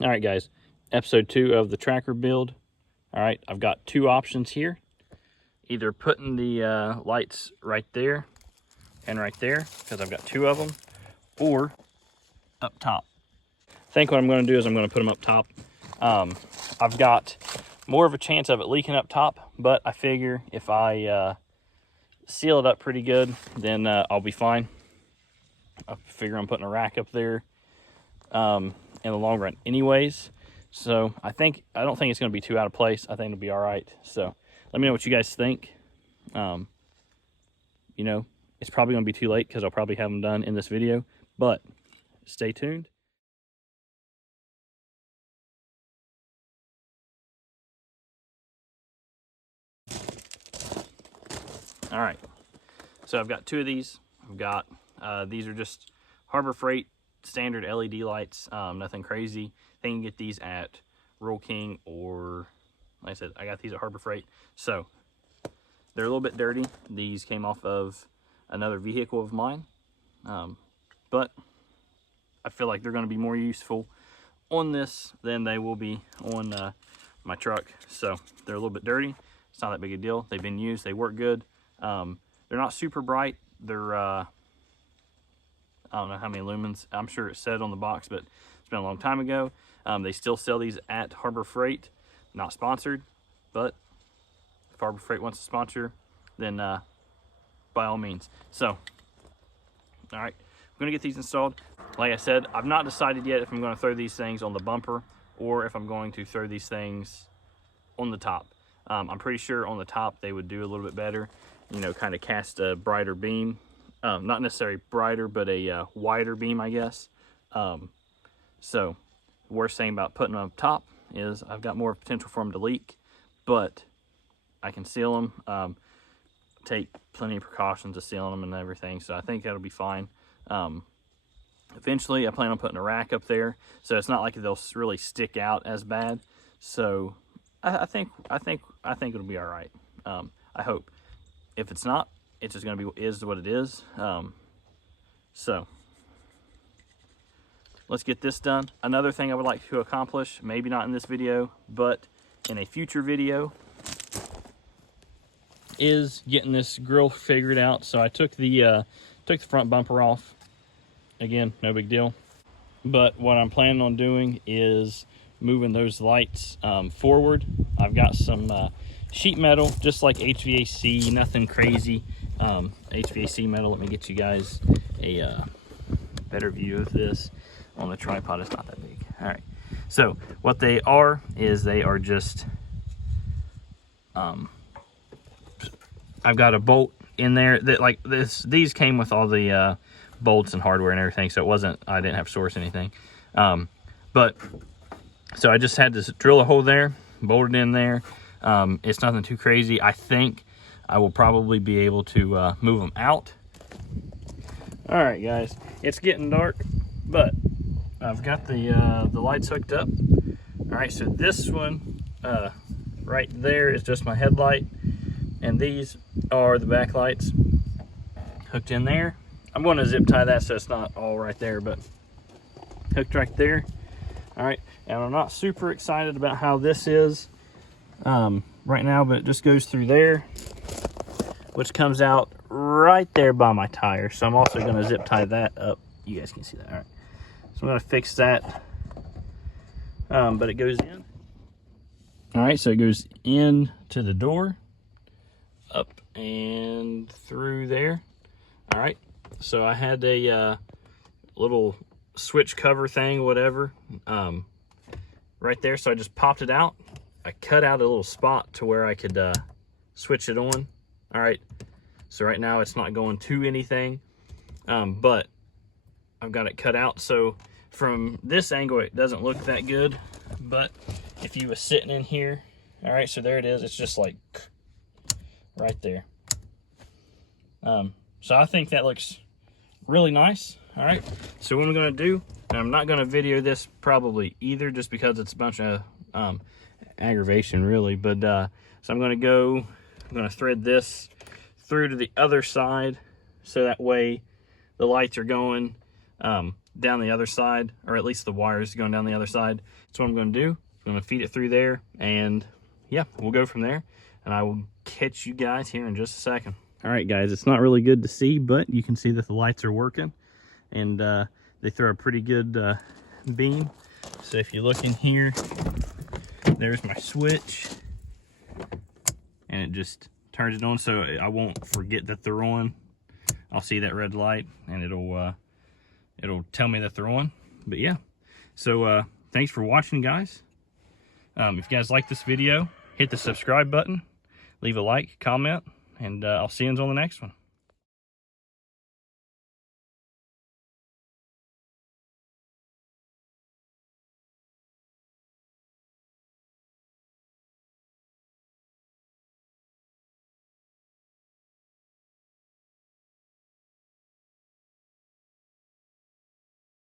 All right, guys, episode 2 of the tracker build. All right, I've got 2 options here. Either putting the lights right there and right there, because I've got 2 of them, or up top. I think what I'm going to do is I'm going to put them up top. I've got more of a chance of it leaking up top, but I figure if I seal it up pretty good, then I'll be fine. I figure I'm putting a rack up there in the long run anyways. So I don't think it's going to be too out of place. I think it'll be all right. So let me know what you guys think. You know, it's probably going to be too late because I'll probably have them done in this video, but stay tuned. All right, so I've got 2 of these. I've got these are just Harbor Freight standard LED lights, nothing crazy. I think you can get these at Rural King, or like I said, I got these at Harbor Freight. So they're a little bit dirty. These came off of another vehicle of mine, but I feel like they're going to be more useful on this than they will be on my truck. So they're a little bit dirty. It's not that big a deal. They've been used. They work good. They're not super bright. They're I don't know how many lumens. I'm sure it said on the box, but it's been a long time ago. They still sell these at Harbor Freight. Not sponsored, but if Harbor Freight wants to sponsor, then by all means. So, all right, I'm gonna get these installed. Like I said, I've not decided yet if I'm gonna throw these things on the bumper or if I'm going to throw these things on the top. I'm pretty sure on the top they would do a little bit better, you know, kind of cast a brighter beam. Not necessarily brighter, but a wider beam, I guess. So the worst thing about putting them up top is I've got more potential for them to leak, but I can seal them. Take plenty of precautions to sealing them and everything, so I think that'll be fine. Eventually I plan on putting a rack up there, so it's not like they'll really stick out as bad. So I think it'll be all right. I hope. If it's not, it's just going to be is what it is. So let's get this done. Another thing I would like to accomplish, maybe not in this video, but in a future video, is getting this grill figured out. So I took the front bumper off. Again, no big deal. But what I'm planning on doing is moving those lights forward. I've got some sheet metal, just like HVAC, nothing crazy. HVAC metal. Let me get you guys a better view of this on the tripod. It's not that big. All right, so what they are is they are just I've got a bolt in there that, like, these came with all the bolts and hardware and everything, so it wasn't, I didn't have to source anything. But so I just had to drill a hole there, bolt it in there. It's nothing too crazy. I think I will probably be able to move them out. All right, guys, it's getting dark, but I've got the lights hooked up. All right, so this one right there is just my headlight, and these are the back lights hooked in there. I'm going to zip tie that so it's not all right there, but hooked right there. All right, and I'm not super excited about how this is right now, but it just goes through there, which comes out right there by my tire. So I'm also going to zip tie that up. You guys can see that. All right, so I'm going to fix that, but it goes in. All right, so it goes in to the door, up and through there. All right, so I had a little switch cover thing, whatever, right there. So I just popped it out. I cut out a little spot to where I could switch it on. All right, so right now it's not going to anything, but I've got it cut out. So from this angle, it doesn't look that good, but if you was sitting in here, all right, so there it is. It's just like right there. So I think that looks really nice. All right, so what I'm gonna do, and I'm not gonna video this probably either, just because it's a bunch of aggravation really, but so I'm gonna thread this through to the other side, so that way the lights are going down the other side, or at least the wires going down the other side. That's what I'm going to do. I'm going to feed it through there, and yeah, we'll go from there. And I will catch you guys here in just a second. All right, guys, it's not really good to see, but you can see that the lights are working, and they throw a pretty good beam. So if you look in here, there's my switch, and it just turns it on, so I won't forget that they're on. I'll see that red light, and it'll tell me that they're on. But yeah, so thanks for watching, guys. If you guys like this video, hit the subscribe button, leave a like, comment, and I'll see you on the next one.